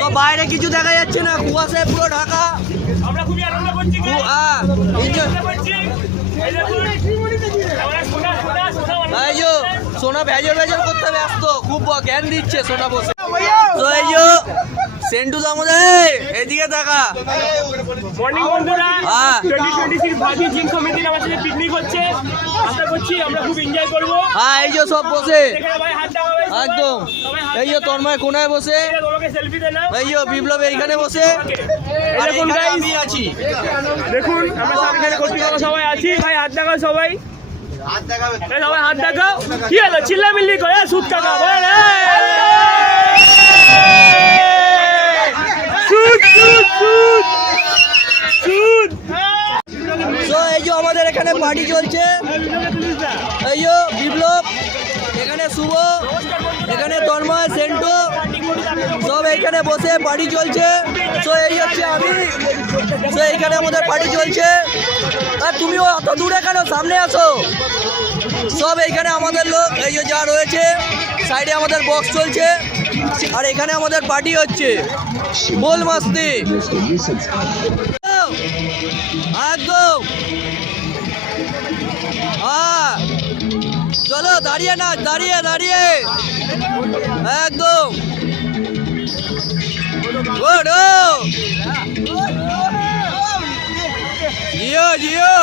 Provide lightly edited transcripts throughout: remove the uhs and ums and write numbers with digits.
তো বাইরে কিছু দেখা যাচ্ছে না, কুয়াশায় পুরো ঢাকা। আমরা খুবই আনন্দ করছি। এই যে সোনা ভেজল ভেজল করতে ব্যস্ত, খুব জ্ঞান দিচ্ছে সোনা বসে। তো এই যে সেন্টু দামোদর এদিকে দেখা। মর্নিং বন্ধুরা, 2026 ভারতীয় জিম সমিতির আমাদের সাথে পিকনিক হচ্ছে। আশা করছি আমরা খুব এনজয় করবো। হ্যাঁ এই যে সব বসে ভাই হাত দেখাবে একদম। এই যে তন্ময় কোনায় বসে, তোমাকে সেলফি দে না। এই যে বিপ্লব এইখানে বসে, এই দেখুন গাইস, আমি আছি। দেখুন আমরা সামনে কর্তৃপক্ষ সবাই আছি। ভাই হাত দেখাও সবাই, সবাই হাত দেখাও। কি হলো চিল্লামিল্লি করে? সুদ কাকা বলেন সুদ সুদ সুদ সুদ। তো এই যে আমাদের এখানে পার্টি চলছে। এই যে বিপ্লব, এখানে শুভ, এখানে তন্ময়, সেন্টু সব এইখানে বসে পার্টি চলছে। তো এই হচ্ছে আমি। তো এইখানে আমাদের পার্টি চলছে। আর তুমিও অত দূরে কেন, সামনে আসো। সব এইখানে আমাদের লোক, এই যে যা রয়েছে সাইডে আমাদের বক্স চলছে, আর এখানে আমাদের পার্টি হচ্ছে। বল মাস্তি একদম। হ্যাঁ চলো, দাঁড়িয়ে না, দাঁড়িয়ে দাঁড়িয়ে একদম। জিও জিও।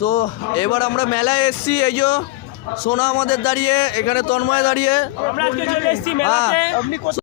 সো এবার আমরা মেলায় এসছি। এই যে সোনা আমাদের দাঁড়িয়ে, এখানে তন্ময় দাঁড়িয়ে। আমরা আজকে চলে এসেছি মেলাতে।